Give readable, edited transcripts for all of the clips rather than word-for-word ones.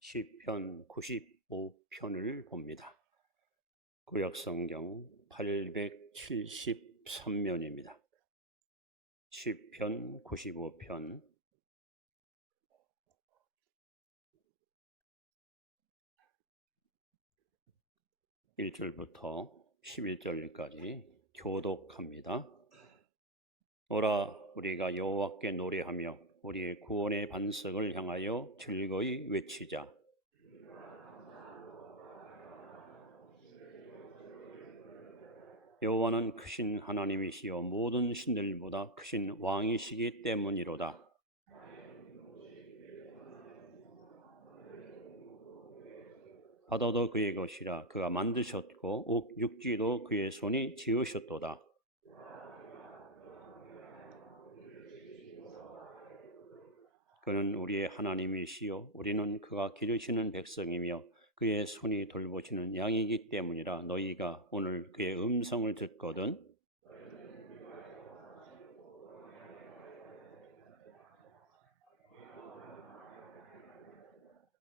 시편 95편을 봅니다. 구약성경 873면입니다. 시편 95편 1절부터 11절까지 교독합니다. 오라, 우리가 여호와께 노래하며 우리의 구원의 반석을 향하여 즐거이 외치자. 여호와는 크신 하나님이시여 모든 신들보다 크신 왕이시기 때문이로다. 바다도 그의 것이라. 그가 만드셨고 육지도 그의 손이 지으셨도다. 그는 우리의 하나님이시요 우리는 그가 기르시는 백성이며 그의 손이 돌보시는 양이기 때문이라. 너희가 오늘 그의 음성을 듣거든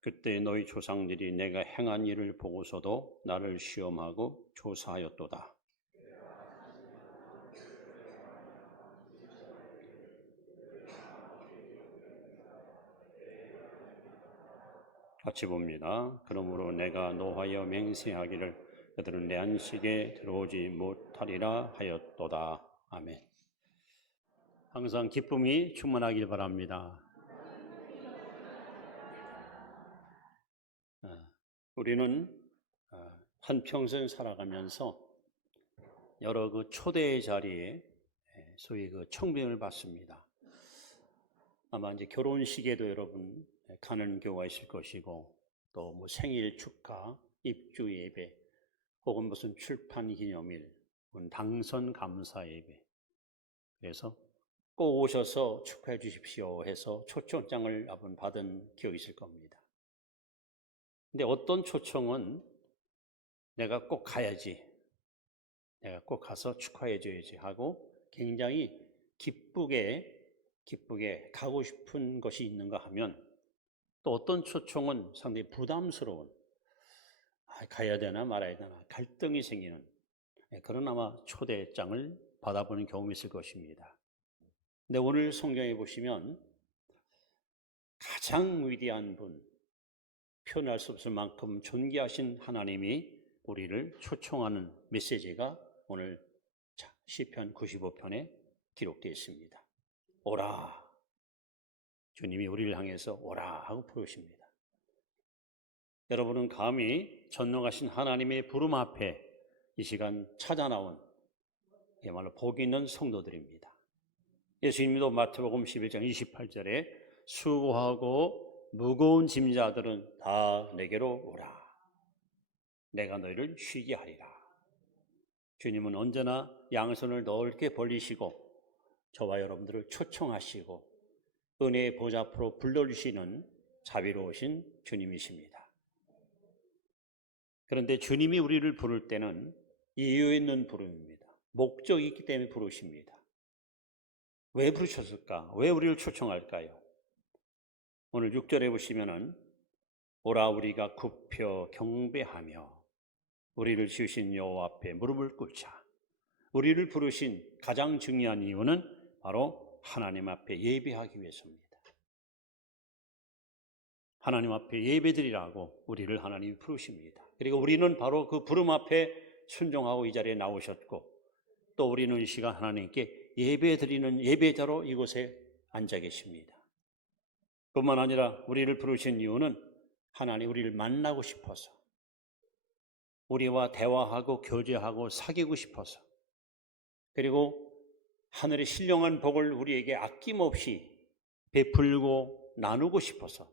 그때 너희 조상들이 내가 행한 일을 보고서도 나를 시험하고 조사하였도다. 같이 봅니다. 그러므로 내가 노하여 맹세하기를 그들은 내 안식에 들어오지 못하리라 하였도다. 아멘. 항상 기쁨이 충만하길 바랍니다. 우리는 한평생 살아가면서 여러 그 초대의 자리에 소위 그 청빙을 받습니다. 아마 이제 결혼식에도 여러분 가는 경우가 있을 것이고, 또 뭐 생일 축하, 입주 예배, 혹은 무슨 출판 기념일, 당선 감사 예배. 그래서 꼭 오셔서 축하해 주십시오 해서 초청장을 한번 받은 기억이 있을 겁니다. 근데 어떤 초청은 내가 꼭 가야지, 내가 꼭 가서 축하해 줘야지 하고 굉장히 기쁘게 가고 싶은 것이 있는가 하면, 또 어떤 초청은 상당히 부담스러운, 가야 되나 말아야 되나 갈등이 생기는 그런 아마 초대장을 받아보는 경험이 있을 것입니다. 근데 오늘 성경에 보시면 가장 위대한 분, 표현할 수 없을 만큼 존귀하신 하나님이 우리를 초청하는 메시지가 오늘 시편 95편에 기록되어 있습니다. 오라. 주님이 우리를 향해서 오라 하고 부르십니다. 여러분은 감히 전능하신 하나님의 부름 앞에 이 시간 찾아 나온 그야말로 복 있는 성도들입니다. 예수님도 마태복음 11장 28절에 수고하고 무거운 짐자들은 다 내게로 오라. 내가 너희를 쉬게 하리라. 주님은 언제나 양손을 넓게 벌리시고 저와 여러분들을 초청하시고 은혜의 보좌 앞으로 불러주시는 자비로우신 주님이십니다. 그런데 주님이 우리를 부를 때는 이유 있는 부름입니다. 목적이 있기 때문에 부르십니다. 왜 부르셨을까? 왜 우리를 초청할까요? 오늘 6절에 보시면은 오라 우리가 굽혀 경배하며 우리를 지으신 여호와 앞에 무릎을 꿇자. 우리를 부르신 가장 중요한 이유는 바로 하나님 앞에 예배하기 위해서입니다. 하나님 앞에 예배드리라고 우리를 하나님이 부르십니다. 그리고 우리는 바로 그 부름 앞에 순종하고 이 자리에 나오셨고, 또 우리는 이 시간 하나님께 예배드리는 예배자로 이곳에 앉아 계십니다. 뿐만 아니라 우리를 부르신 이유는 하나님 우리를 만나고 싶어서, 우리와 대화하고 교제하고 사귀고 싶어서, 그리고 하늘의 신령한 복을 우리에게 아낌없이 베풀고 나누고 싶어서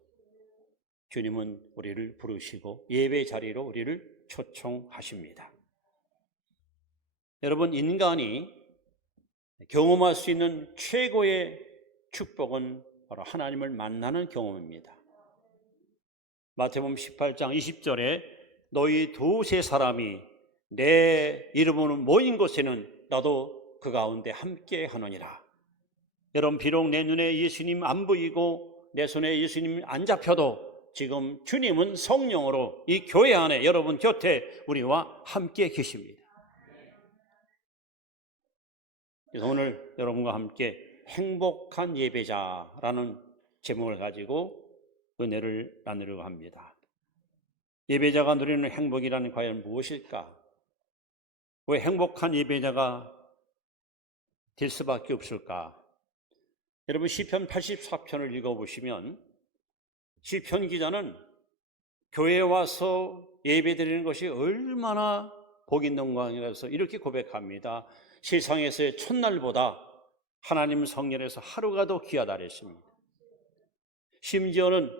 주님은 우리를 부르시고 예배 자리로 우리를 초청하십니다. 여러분, 인간이 경험할 수 있는 최고의 축복은 바로 하나님을 만나는 경험입니다. 마태복음 18장 20절에 너희 두세 사람이 내 이름으로 모인 곳에는 나도 그 가운데 함께 하느니라. 여러분, 비록 내 눈에 예수님 안 보이고 내 손에 예수님 안 잡혀도 지금 주님은 성령으로 이 교회 안에 여러분 곁에 우리와 함께 계십니다. 그래서 오늘 여러분과 함께 행복한 예배자라는 제목을 가지고 은혜를 나누려고 합니다. 예배자가 누리는 행복이라는 과연 무엇일까? 왜 행복한 예배자가 될 수밖에 없을까? 여러분 시편 84편을 읽어보시면 시편 기자는 교회에 와서 예배드리는 것이 얼마나 복 있는 영광이라서 이렇게 고백합니다. 세상에서의 첫날보다 하나님 성전에서 하루가 더 귀하다 그랬습니다. 심지어는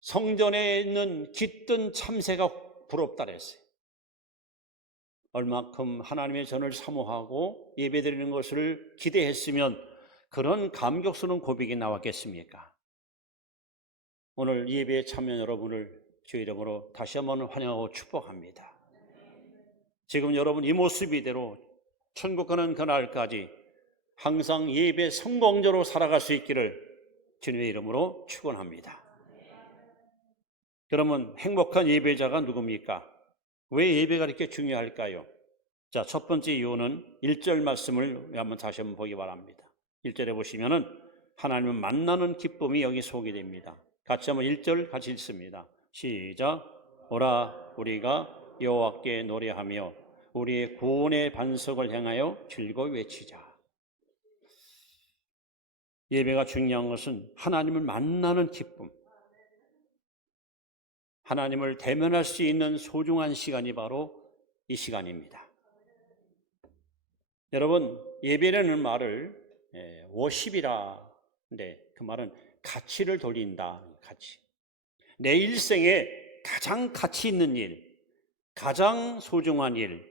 성전에 있는 깃든 참새가 부럽다 그랬어요. 얼마큼 하나님의 전을 사모하고 예배드리는 것을 기대했으면 그런 감격스러운 고백이 나왔겠습니까? 오늘 예배에 참여한 여러분을 주의 이름으로 다시 한번 환영하고 축복합니다. 지금 여러분 이 모습 이대로 천국 가는 그날까지 항상 예배 성공적으로 살아갈 수 있기를 주님의 이름으로 축원합니다. 그러면 행복한 예배자가 누굽니까? 왜 예배가 이렇게 중요할까요? 자, 첫 번째 이유는 1절 말씀을 한번 다시 한번 보기 바랍니다. 1절에 보시면은 하나님을 만나는 기쁨이 여기 소개됩니다. 같이 한번 1절 같이 읽습니다. 시작. 오라 우리가 여호와께 노래하며 우리의 구원의 반석을 향하여 즐거이 외치자. 예배가 중요한 것은 하나님을 만나는 기쁨, 하나님을 대면할 수 있는 소중한 시간이 바로 이 시간입니다. 여러분 예배라는 말을 워십이라는데 그 말은 가치를 돌린다. 가치. 내 일생에 가장 가치 있는 일, 가장 소중한 일,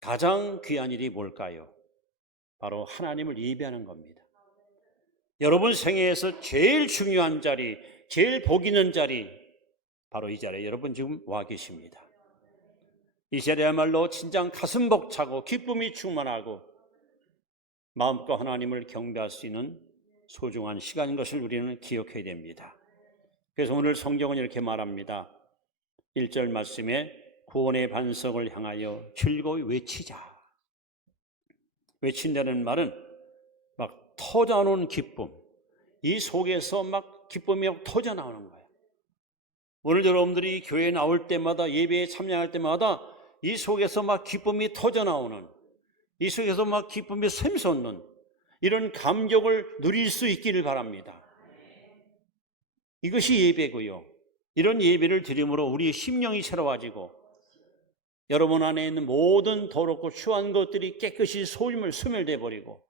가장 귀한 일이 뭘까요? 바로 하나님을 예배하는 겁니다. 여러분 생애에서 제일 중요한 자리, 제일 복 있는 자리, 바로 이 자리에 여러분 지금 와 계십니다. 이 자리야말로 진정 가슴 벅차고 기쁨이 충만하고 마음껏 하나님을 경배할 수 있는 소중한 시간인 것을 우리는 기억해야 됩니다. 그래서 오늘 성경은 이렇게 말합니다. 1절 말씀에 구원의 반석을 향하여 즐거이 외치자. 외친다는 말은 막 터져나오는 기쁨, 이 속에서 막 기쁨이 막 터져나오는 거예요. 오늘 여러분들이 교회에 나올 때마다 예배에 참여할 때마다 이 속에서 막 기쁨이 터져나오는, 이 속에서 막 기쁨이 샘솟는 이런 감격을 누릴 수 있기를 바랍니다. 이것이 예배고요. 이런 예배를 드림으로 우리의 심령이 새로워지고 여러분 안에 있는 모든 더럽고 추한 것들이 깨끗이 소멸돼 버리고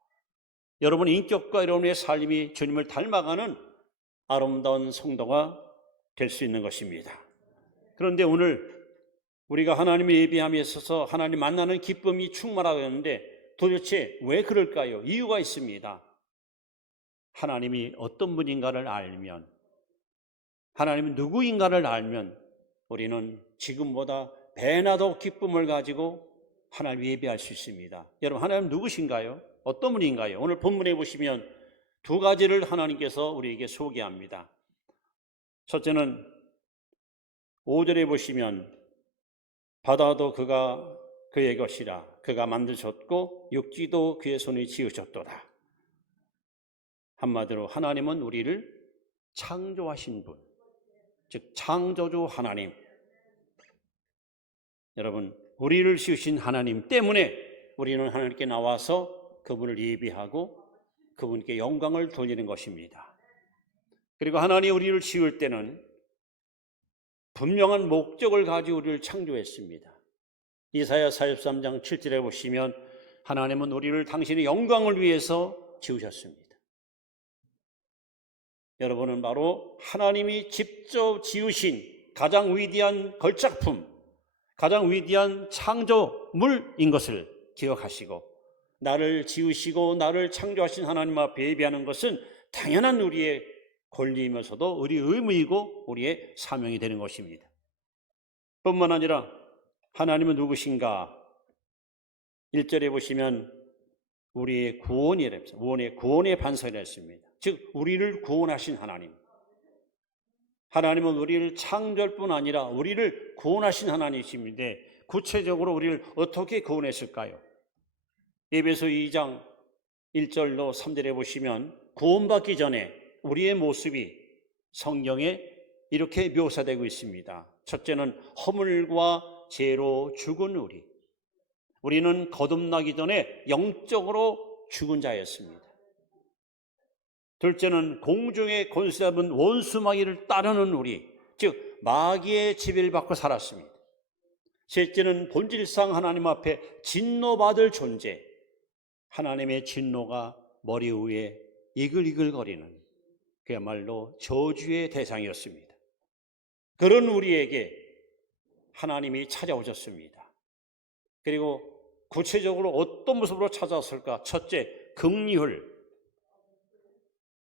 여러분의 인격과 여러분의 삶이 주님을 닮아가는 아름다운 성도가 될 수 있는 것입니다. 그런데 오늘 우리가 하나님을 예배함에 있어서 하나님 만나는 기쁨이 충만하고 있는데 도대체 왜 그럴까요? 이유가 있습니다. 하나님이 어떤 분인가를 알면, 하나님이 누구인가를 알면 우리는 지금보다 배나 더 기쁨을 가지고 하나님 예배할 수 있습니다. 여러분 하나님 누구신가요? 어떤 분인가요? 오늘 본문에 보시면 두 가지를 하나님께서 우리에게 소개합니다. 첫째는 5절에 보시면 바다도 그가 그의 것이라 그가 만드셨고 육지도 그의 손이 지으셨도다. 한마디로 하나님은 우리를 창조하신 분, 즉 창조주 하나님. 여러분 우리를 지으신 하나님 때문에 우리는 하나님께 나와서 그분을 예배하고 그분께 영광을 돌리는 것입니다. 그리고 하나님이 우리를 지을 때는 분명한 목적을 가지고 우리를 창조했습니다. 이사야 43장 7절에 보시면 하나님은 우리를 당신의 영광을 위해서 지으셨습니다. 여러분은 바로 하나님이 직접 지으신 가장 위대한 걸작품, 가장 위대한 창조물인 것을 기억하시고 나를 지으시고 나를 창조하신 하나님 앞에 예배하는 것은 당연한 우리의 권리이면서도 우리의 의무이고 우리의 사명이 되는 것입니다. 뿐만 아니라 하나님은 누구신가? 1절에 보시면 우리의 구원이랍니다. 구원의 반석이라 했습니다. 즉 우리를 구원하신 하나님. 하나님은 우리를 창조할 뿐 아니라 우리를 구원하신 하나님이신데 구체적으로 우리를 어떻게 구원했을까요? 에베소 2장 1절로 3절에 보시면 구원받기 전에 우리의 모습이 성경에 이렇게 묘사되고 있습니다. 첫째는 허물과 죄로 죽은 우리. 우리는 거듭나기 전에 영적으로 죽은 자였습니다. 둘째는 공중의 권세 잡은 원수 마귀를 따르는 우리, 즉 마귀의 지배를 받고 살았습니다. 셋째는 본질상 하나님 앞에 진노받을 존재, 하나님의 진노가 머리 위에 이글이글거리는 그야말로 저주의 대상이었습니다. 그런 우리에게 하나님이 찾아오셨습니다. 그리고 구체적으로 어떤 모습으로 찾아왔을까? 첫째, 긍휼.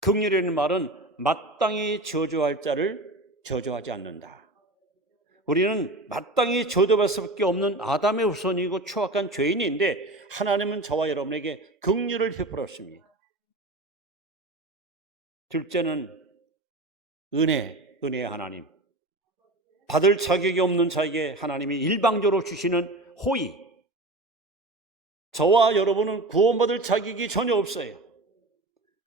긍휼이라는 말은 마땅히 저주할 자를 저주하지 않는다. 우리는 마땅히 저주할 수밖에 없는 아담의 후손이고 추악한 죄인인데 하나님은 저와 여러분에게 긍휼을 베풀었습니다. 둘째는 은혜의 하나님. 받을 자격이 없는 자에게 하나님이 일방적으로 주시는 호의. 저와 여러분은 구원받을 자격이 전혀 없어요.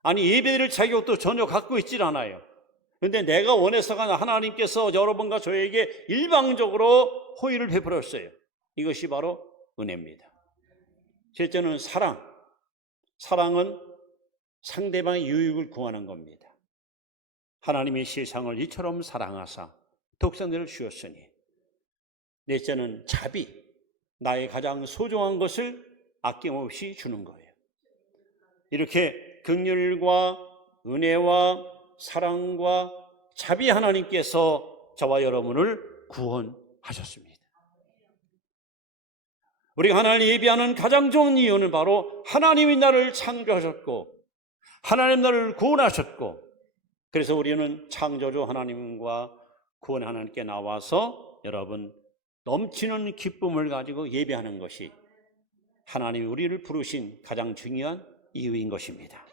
아니 예배드릴 자격도 전혀 갖고 있질 않아요. 그런데 내가 원해서가 하나님께서 여러분과 저에게 일방적으로 호의를 베풀었어요. 이것이 바로 은혜입니다. 셋째는 사랑. 사랑은 상대방의 유익을 구하는 겁니다. 하나님이 세상을 이처럼 사랑하사 독생자를 주었으니. 넷째는 자비. 나의 가장 소중한 것을 아낌없이 주는 거예요. 이렇게 긍휼과 은혜와 사랑과 자비 하나님께서 저와 여러분을 구원하셨습니다. 우리가 하나님을 예배하는 가장 좋은 이유는 바로 하나님이 나를 창조하셨고 하나님 나를 구원하셨고 그래서 우리는 창조주 하나님과 구원 하나님께 나와서 여러분 넘치는 기쁨을 가지고 예배하는 것이 하나님이 우리를 부르신 가장 중요한 이유인 것입니다.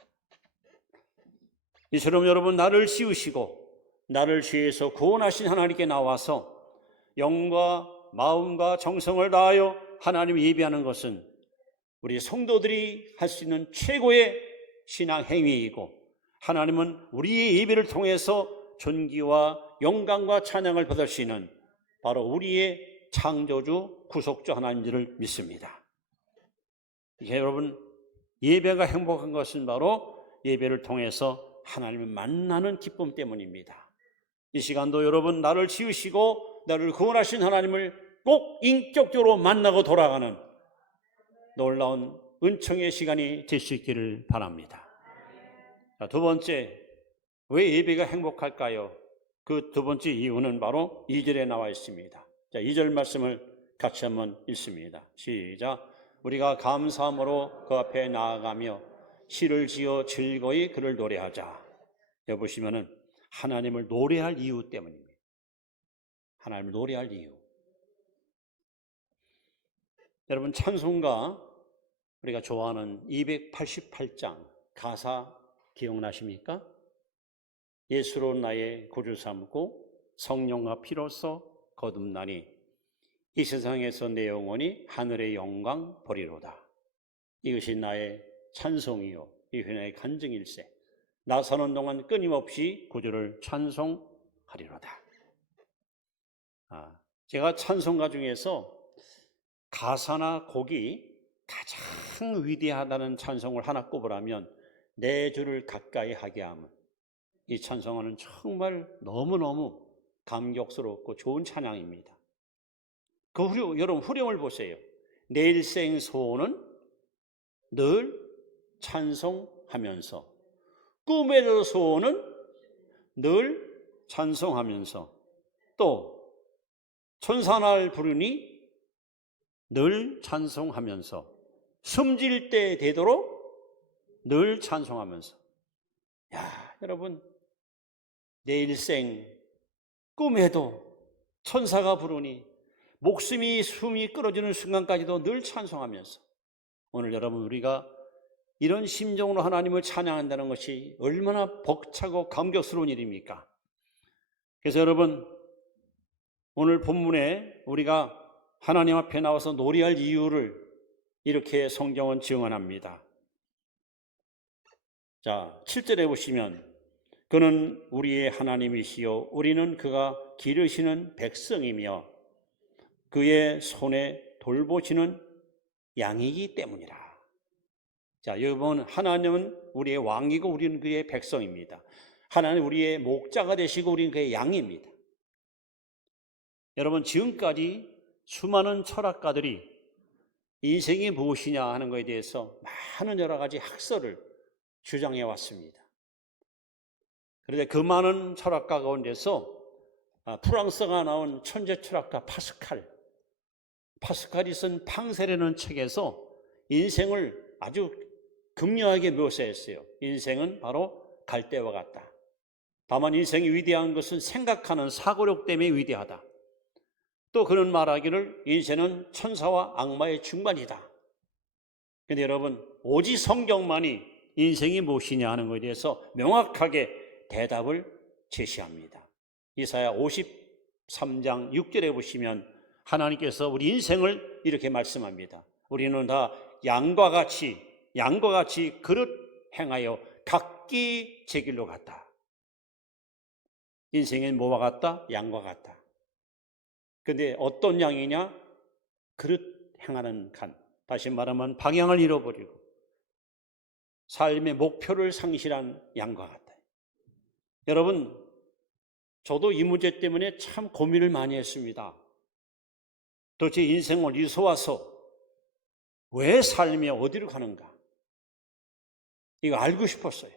이처럼 여러분 나를 씌우시고 나를 죄에서 구원하신 하나님께 나와서 영과 마음과 정성을 다하여 하나님을 예배하는 것은 우리 성도들이 할 수 있는 최고의 신앙 행위이고 하나님은 우리의 예배를 통해서 존귀와 영광과 찬양을 받을 수 있는 바로 우리의 창조주 구속주 하나님들을 믿습니다. 여러분 예배가 행복한 것은 바로 예배를 통해서 하나님을 만나는 기쁨 때문입니다. 이 시간도 여러분 나를 지으시고 나를 구원하신 하나님을 꼭 인격적으로 만나고 돌아가는 놀라운 은총의 시간이 될 수 있기를 바랍니다. 자, 두 번째, 왜 예배가 행복할까요? 그 두 번째 이유는 바로 2절에 나와 있습니다. 자, 2절 말씀을 같이 한번 읽습니다. 시작. 우리가 감사함으로 그 앞에 나아가며 시를 지어 즐거이 그를 노래하자. 여기 보시면은 하나님을 노래할 이유 때문입니다. 하나님을 노래할 이유. 여러분 찬송가 우리가 좋아하는 288장 가사 기억나십니까? 예수로 나의 구주 삼고 성령과 피로써 거듭나니 이 세상에서 내 영혼이 하늘의 영광 보리로다. 이것이 나의 찬송이요 이것이 나의 간증일세. 나 사는 동안 끊임없이 구주를 찬송하리로다. 제가 찬송가 중에서 가사나 곡이 가장 위대하다는 찬송을 하나 꼽으라면 내 주를 가까이 하게 함은 이 찬송은 정말 너무너무 감격스럽고 좋은 찬양입니다. 여러분 후렴을 보세요. 내 일생 소원은 늘 찬송하면서 꿈에도 소원은 늘 찬송하면서 또 천사날 부르니 늘 찬송하면서 숨질 때 되도록 늘 찬송하면서 여러분 내 일생 꿈에도 천사가 부르니 목숨이 숨이 끊어지는 순간까지도 늘 찬송하면서 오늘 여러분 우리가 이런 심정으로 하나님을 찬양한다는 것이 얼마나 벅차고 감격스러운 일입니까? 그래서 여러분, 오늘 본문에 우리가 하나님 앞에 나와서 노래할 이유를 이렇게 성경은 증언합니다. 자, 7절에 보시면 그는 우리의 하나님이시요 우리는 그가 기르시는 백성이며 그의 손에 돌보시는 양이기 때문이라. 자, 여러분, 하나님은 우리의 왕이고 우리는 그의 백성입니다. 하나님은 우리의 목자가 되시고 우리는 그의 양입니다. 여러분, 지금까지 수많은 철학가들이 인생이 무엇이냐 하는 것에 대해서 많은 여러 가지 학설을 주장해 왔습니다. 그런데 그 많은 철학가 가운데서 프랑스가 나온 천재 철학가 파스칼이 쓴 팡세라는 책에서 인생을 아주 극명하게 묘사했어요. 인생은 바로 갈대와 같다. 다만 인생이 위대한 것은 생각하는 사고력 때문에 위대하다. 또 그는 말하기를 인생은 천사와 악마의 중간이다. 그런데 여러분, 오직 성경만이 인생이 무엇이냐 하는 것에 대해서 명확하게 대답을 제시합니다. 이사야 53장 6절에 보시면 하나님께서 우리 인생을 이렇게 말씀합니다. 우리는 다 양과 같이 그릇 행하여 각기 제 길로 갔다. 인생은 뭐와 같다? 양과 같다. 그런데 어떤 양이냐? 그릇 행하는 간. 다시 말하면 방향을 잃어버리고 삶의 목표를 상실한 양과 같다. 여러분, 저도 이 문제 때문에 참 고민을 많이 했습니다. 도대체 인생을 어디서 와서 왜 삶이 어디로 가는가? 이거 알고 싶었어요.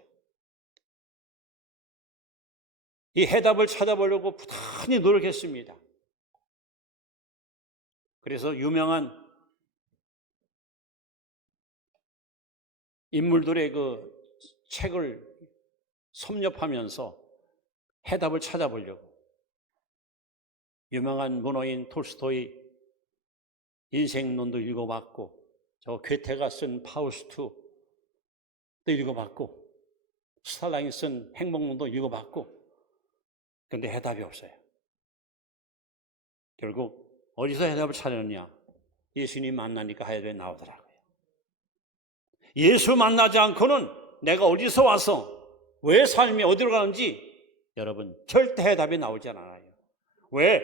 이 해답을 찾아보려고 부단히 노력했습니다. 그래서 유명한 인물들의 그 책을 섭렵하면서 해답을 찾아보려고 유명한 문어인 톨스토이 인생론도 읽어봤고 저 괴테가 쓴 파우스트도 읽어봤고 스탈랑이 쓴 행복론도 읽어봤고 그런데 해답이 없어요. 결국 어디서 해답을 찾았느냐? 예수님 만나니까 해답이 나오더라고요. 예수 만나지 않고는 내가 어디서 와서 왜 삶이 어디로 가는지 여러분 절대 해답이 나오지 않아요. 왜?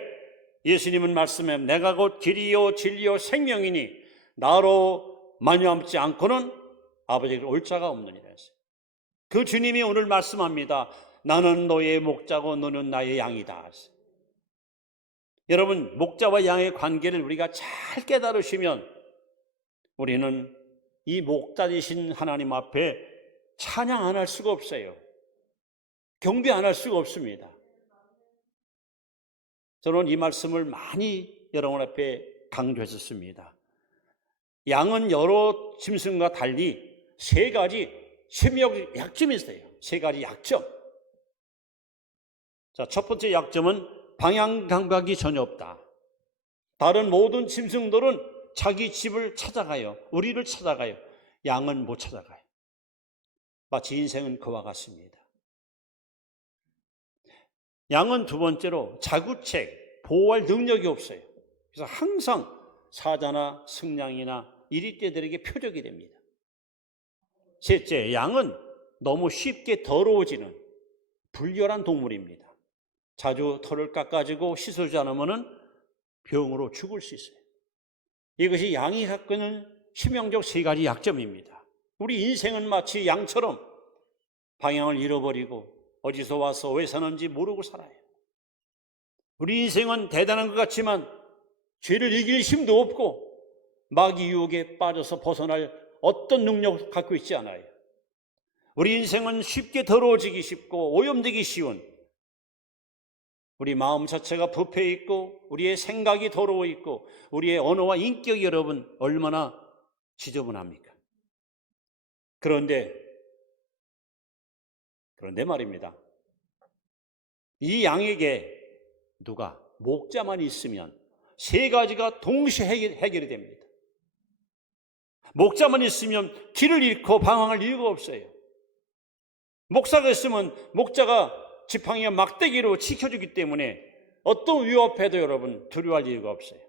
예수님은 말씀해 내가 곧 길이요 진리요 생명이니 나로 말미암지 않고는 아버지에게 올 자가 없느니라 했어요. 그 주님이 오늘 말씀합니다. 나는 너의 목자고 너는 나의 양이다 했어요. 여러분, 목자와 양의 관계를 우리가 잘 깨달으시면 우리는 이 목자이신 하나님 앞에 찬양 안 할 수가 없어요. 경배 안 할 수가 없습니다. 저는 이 말씀을 많이 여러분 앞에 강조했었습니다. 양은 여러 짐승과 달리 세 가지 심리적 약점이 있어요. 세 가지 약점. 자, 첫 번째 약점은 방향 감각이 전혀 없다. 다른 모든 짐승들은 자기 집을 찾아가요. 우리를 찾아가요. 양은 못 찾아가요. 마치 인생은 그와 같습니다. 양은 두 번째로 자구책, 보호할 능력이 없어요. 그래서 항상 사자나 승냥이나 이리떼들에게 표적이 됩니다. 셋째, 양은 너무 쉽게 더러워지는 불결한 동물입니다. 자주 털을 깎아주고 씻어주지 않으면 병으로 죽을 수 있어요. 이것이 양이 갖고 있는 치명적 세 가지 약점입니다. 우리 인생은 마치 양처럼 방향을 잃어버리고 어디서 와서 왜 사는지 모르고 살아요. 우리 인생은 대단한 것 같지만 죄를 이길 힘도 없고 마귀 유혹에 빠져서 벗어날 어떤 능력을 갖고 있지 않아요. 우리 인생은 쉽게 더러워지기 쉽고 오염되기 쉬운 우리 마음 자체가 부패해 있고 우리의 생각이 더러워 있고 우리의 언어와 인격이 여러분 얼마나 지저분합니까? 그런데 말입니다. 이 양에게 누가 목자만 있으면 세 가지가 동시에 해결이 됩니다. 목자만 있으면 길을 잃고 방황할 이유가 없어요. 목사가 있으면 목자가 지팡이와 막대기로 지켜주기 때문에 어떤 위협해도 여러분 두려워할 이유가 없어요.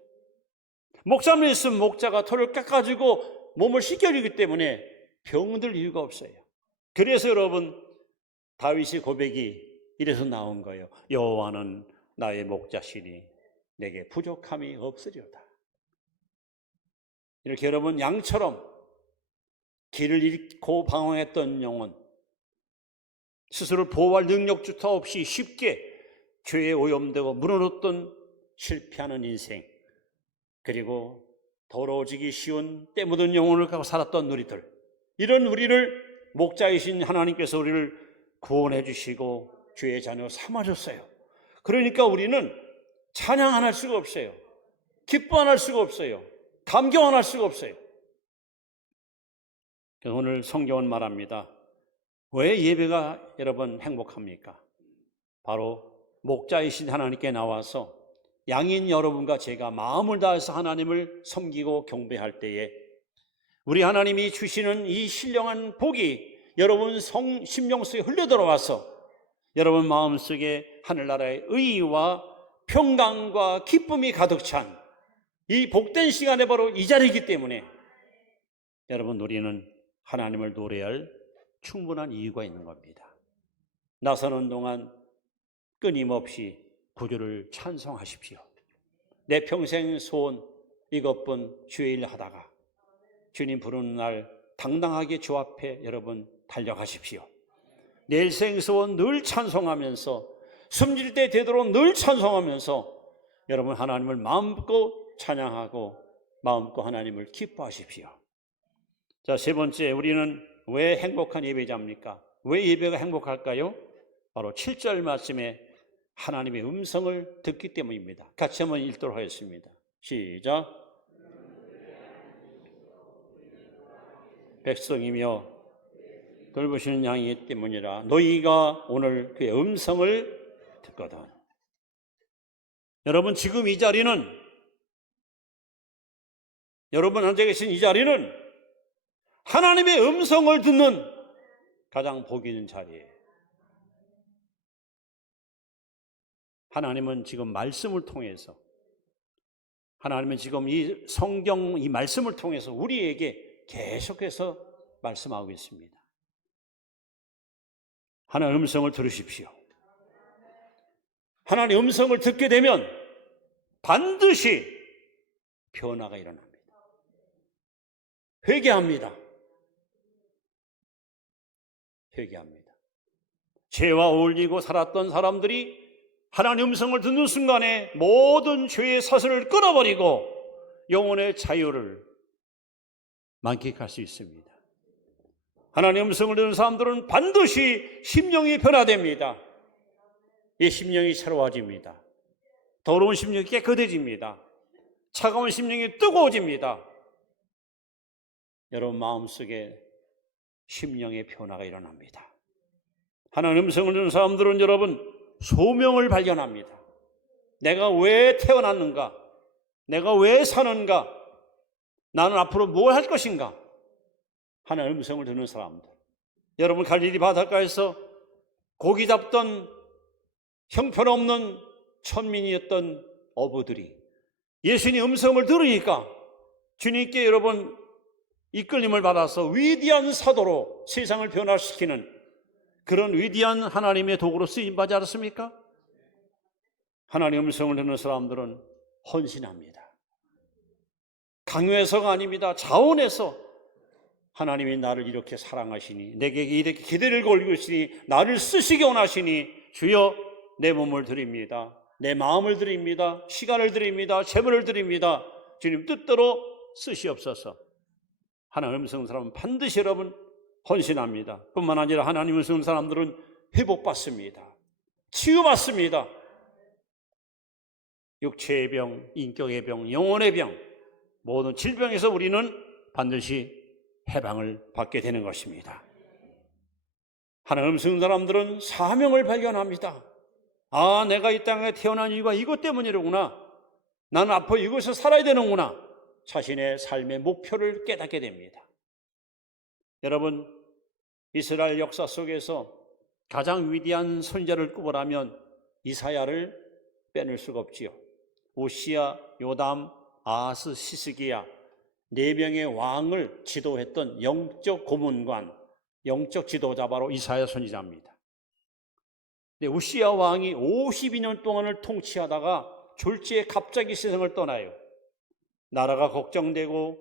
목자만 있으면 목자가 돌을 깎아주고 몸을 씻겨주기 때문에 병들 이유가 없어요. 그래서 여러분 다윗의 고백이 이래서 나온 거예요. 여호와는 나의 목자시니 내게 부족함이 없으리로다. 이렇게 여러분 양처럼 길을 잃고 방황했던 영혼, 스스로 보호할 능력조차 없이 쉽게 죄에 오염되고 무너졌던 실패하는 인생, 그리고 더러워지기 쉬운 때 묻은 영혼을 갖고 살았던 우리들, 이런 우리를 목자이신 하나님께서 우리를 구원해 주시고 주의 자녀 삼아줬어요. 그러니까 우리는 찬양 안 할 수가 없어요. 기뻐 안 할 수가 없어요. 감격 안 할 수가 없어요. 오늘 성경은 말합니다. 왜 예배가 여러분 행복합니까? 바로 목자이신 하나님께 나와서 양인 여러분과 제가 마음을 다해서 하나님을 섬기고 경배할 때에 우리 하나님이 주시는 이 신령한 복이 여러분 심령 속에 흘러들어와서 여러분 마음속에 하늘나라의 의와 평강과 기쁨이 가득 찬 이 복된 시간에 바로 이 자리이기 때문에 여러분 우리는 하나님을 노래할 충분한 이유가 있는 겁니다. 나서는 동안 끊임없이 구주를 찬송하십시오. 내 평생 소원 이것뿐 주의 일 하다가 주님 부르는 날 당당하게 주 앞에 여러분 달려가십시오. 내 일생 소원 늘 찬송하면서 숨질 때 되도록 늘 찬송하면서 여러분 하나님을 마음껏 찬양하고 마음껏 하나님을 기뻐하십시오. 자, 세 번째, 우리는 왜 행복한 예배자입니까? 왜 예배가 행복할까요? 바로 7절 말씀에 하나님의 음성을 듣기 때문입니다. 같이 한번 읽도록 하겠습니다. 시작. 백성이며 돌보시는 양이기 때문이라 너희가 오늘 그의 음성을 듣거든. 여러분 지금 이 자리는, 여러분 앉아 계신 이 자리는 하나님의 음성을 듣는 가장 복이 있는 자리예요. 하나님은 지금 말씀을 통해서, 하나님은 지금 이 성경 이 말씀을 통해서 우리에게 계속해서 말씀하고 있습니다. 하나님의 음성을 들으십시오. 하나님의 음성을 듣게 되면 반드시 변화가 일어납니다. 회개합니다. 회개합니다. 죄와 어울리고 살았던 사람들이 하나님의 음성을 듣는 순간에 모든 죄의 사슬을 끊어버리고 영혼의 자유를 만끽할 수 있습니다. 하나님의 음성을 듣는 사람들은 반드시 심령이 변화됩니다. 이 심령이 새로워집니다. 더러운 심령이 깨끗해집니다. 차가운 심령이 뜨거워집니다. 여러분 마음속에 심령의 변화가 일어납니다. 하나님의 음성을 듣는 사람들은 여러분 소명을 발견합니다. 내가 왜 태어났는가? 내가 왜 사는가? 나는 앞으로 뭘 할 것인가? 하나님의 음성을 듣는 사람들. 여러분 갈릴리 바닷가에서 고기 잡던 형편없는 천민이었던 어부들이 예수님의 음성을 들으니까 주님께 여러분 이끌림을 받아서 위대한 사도로 세상을 변화시키는 그런 위대한 하나님의 도구로 쓰임받지 않았습니까? 하나님의 음성을 듣는 사람들은 헌신합니다. 강요해서가 아닙니다. 자원해서 하나님이 나를 이렇게 사랑하시니 내게 이렇게 기대를 걸고 있으니 나를 쓰시기 원하시니 주여 내 몸을 드립니다. 내 마음을 드립니다. 시간을 드립니다. 재물을 드립니다. 주님 뜻대로 쓰시옵소서. 하나님의 음성 사람은 반드시 여러분 헌신합니다. 뿐만 아니라 하나님의 음성 사람들은 회복받습니다. 치유받습니다. 육체의 병, 인격의 병, 영혼의 병, 모든 질병에서 우리는 반드시 해방을 받게 되는 것입니다. 하나님의 음성 사람들은 사명을 발견합니다. 아, 내가 이 땅에 태어난 이유가 이것 때문이로구나. 나는 앞으로 이곳에서 살아야 되는구나. 자신의 삶의 목표를 깨닫게 됩니다. 여러분, 이스라엘 역사 속에서 가장 위대한 선지자를 꼽으라면 이사야를 빼놓을 수가 없지요. 오시야, 요담, 아하스, 시스기야, 네 명의 왕을 지도했던 영적 고문관, 영적 지도자 바로 이사야 선지자입니다. 근데 우시야 왕이 52년 동안을 통치하다가 졸지에 갑자기 세상을 떠나요. 나라가 걱정되고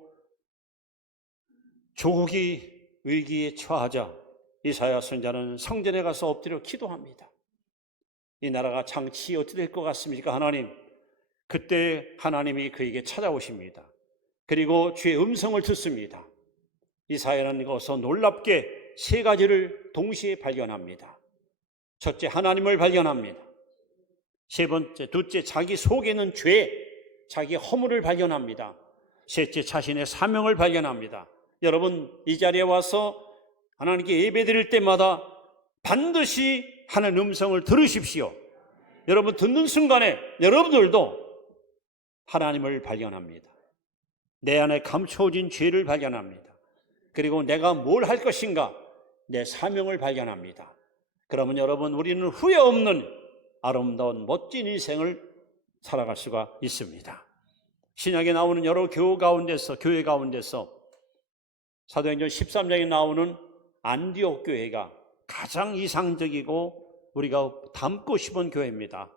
조국이 위기에 처하자 이사야 선지자는 성전에 가서 엎드려 기도합니다. 이 나라가 장치 어떻게 될 것 같습니까? 하나님. 그때 하나님이 그에게 찾아오십니다. 그리고 주의 음성을 듣습니다. 이사야는 거기서 놀랍게 세 가지를 동시에 발견합니다. 첫째, 하나님을 발견합니다. 세 번째, 둘째, 자기 속에 있는 죄, 자기 허물을 발견합니다. 셋째, 자신의 사명을 발견합니다. 여러분, 이 자리에 와서 하나님께 예배드릴 때마다 반드시 하나님의 음성을 들으십시오. 여러분 듣는 순간에 여러분들도 하나님을 발견합니다. 내 안에 감춰진 죄를 발견합니다. 그리고 내가 뭘 할 것인가, 내 사명을 발견합니다. 그러면 여러분, 우리는 후회 없는 아름다운 멋진 인생을 살아갈 수가 있습니다. 신약에 나오는 여러 교회 가운데서 사도행전 13장에 나오는 안디옥 교회가 가장 이상적이고 우리가 닮고 싶은 교회입니다.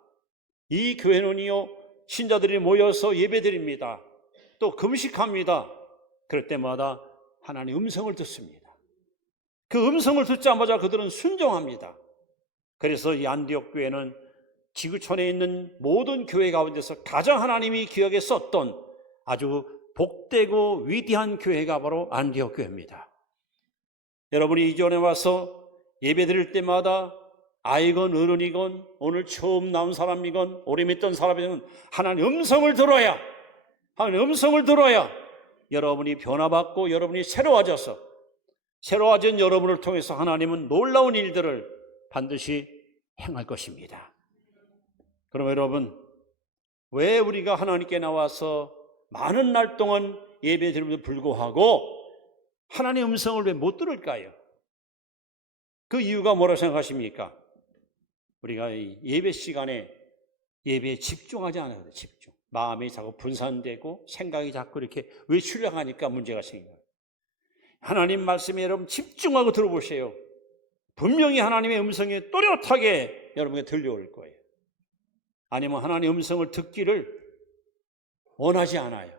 이 교회는요, 신자들이 모여서 예배드립니다. 또 금식합니다. 그럴 때마다 하나님의 음성을 듣습니다. 그 음성을 듣자마자 그들은 순종합니다. 그래서 이 안디옥 교회는 지구촌에 있는 모든 교회 가운데서 가장 하나님이 기억에 썼던 아주 복되고 위대한 교회가 바로 안디옥 교회입니다. 여러분이 이전에 와서 예배드릴 때마다 아이건 어른이건 오늘 처음 나온 사람이건 오래 믿던 사람이건 하나님의 음성을 들어야, 하나님의 음성을 들어야 여러분이 변화받고 여러분이 새로워져서, 새로워진 여러분을 통해서 하나님은 놀라운 일들을 반드시 행할 것입니다. 그럼 여러분, 왜 우리가 하나님께 나와서 많은 날 동안 예배 드림에도 불구하고 하나님의 음성을 왜 못 들을까요? 그 이유가 뭐라고 생각하십니까? 우리가 예배 시간에 예배에 집중하지 않아요. 집중. 마음이 자꾸 분산되고 생각이 자꾸 이렇게 외출을 하니까 문제가 생겨요. 하나님 말씀에 여러분 집중하고 들어보세요. 분명히 하나님의 음성이 또렷하게 여러분에게 들려올 거예요. 아니면 하나님의 음성을 듣기를 원하지 않아요.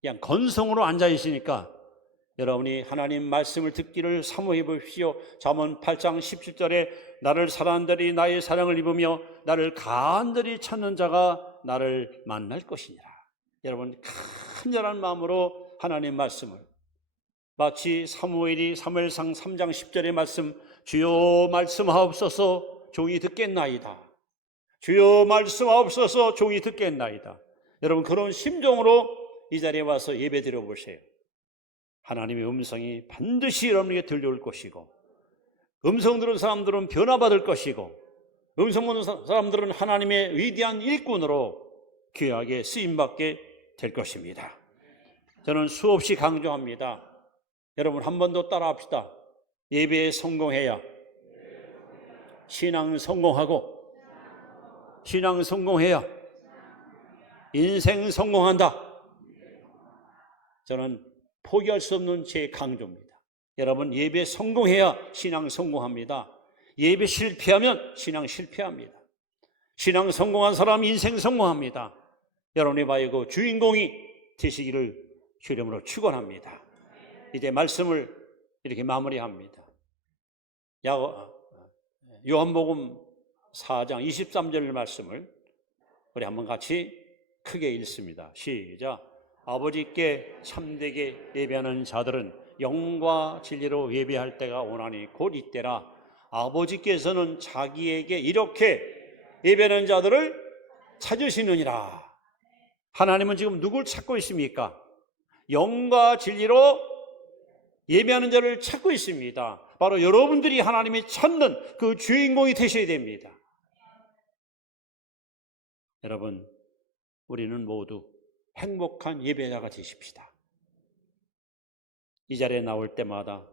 그냥 건성으로 앉아있으니까 여러분이 하나님 말씀을 듣기를 사모해 보십시오. 잠언 8장 17절에 나를 사랑하는 자들이 나의 사랑을 입으며 나를 간절히 찾는 자가 나를 만날 것이니라. 여러분 간절한 마음으로 하나님 말씀을, 마치 사무엘상 3장 10절의 말씀, 주여 말씀하옵소서 종이 듣겠나이다. 주여 말씀하옵소서 종이 듣겠나이다. 여러분 그런 심정으로 이 자리에 와서 예배 드려보세요. 하나님의 음성이 반드시 여러분에게 들려올 것이고, 음성 들은 사람들은 변화받을 것이고, 음성 듣는 사람들은 하나님의 위대한 일꾼으로 귀하게 쓰임받게 될 것입니다. 저는 수없이 강조합니다. 여러분 한 번 더 따라합시다. 예배에 성공해야 신앙 성공하고, 신앙 성공해야 인생 성공한다. 저는 포기할 수 없는 제 강조입니다. 여러분 예배 성공해야 신앙 성공합니다. 예배 실패하면 신앙 실패합니다. 신앙 성공한 사람 인생 성공합니다. 여러분의 바이고 주인공이 되시기를 주님으로 축원합니다. 이제 말씀을 이렇게 마무리합니다. 요한복음 4장 23절 말씀을 우리 한번 같이 크게 읽습니다. 시작. 아버지께 참되게 예배하는 자들은 영과 진리로 예배할 때가 오나니 곧 이때라. 아버지께서는 자기에게 이렇게 예배하는 자들을 찾으시느니라. 하나님은 지금 누굴 찾고 있습니까? 영과 진리로 예배하는 자를 찾고 있습니다. 바로 여러분들이 하나님이 찾는 그 주인공이 되셔야 됩니다. 여러분, 우리는 모두 행복한 예배자가 되십시다. 이 자리에 나올 때마다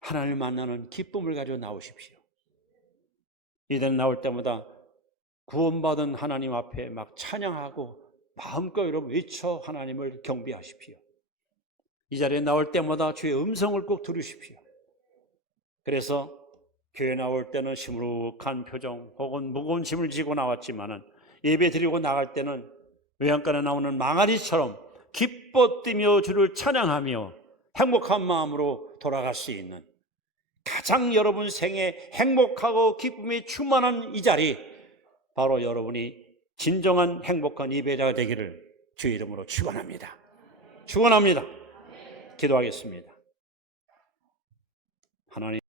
하나님을 만나는 기쁨을 가지고 나오십시오. 이들 나올 때마다 구원받은 하나님 앞에 막 찬양하고 마음껏 여러분 외쳐 하나님을 경배하십시오. 이 자리에 나올 때마다 주의 음성을 꼭 들으십시오. 그래서 교회 나올 때는 시무룩한 표정 혹은 무거운 짐을 지고 나왔지만은 예배 드리고 나갈 때는 외양간에 나오는 망아리처럼 기뻐 뛰며 주를 찬양하며 행복한 마음으로 돌아갈 수 있는 가장 여러분 생에 행복하고 기쁨이 충만한 이 자리, 바로 여러분이 진정한 행복한 예배자가 되기를 주의 이름으로 축원합니다. 축원합니다. 기도하겠습니다. 하나님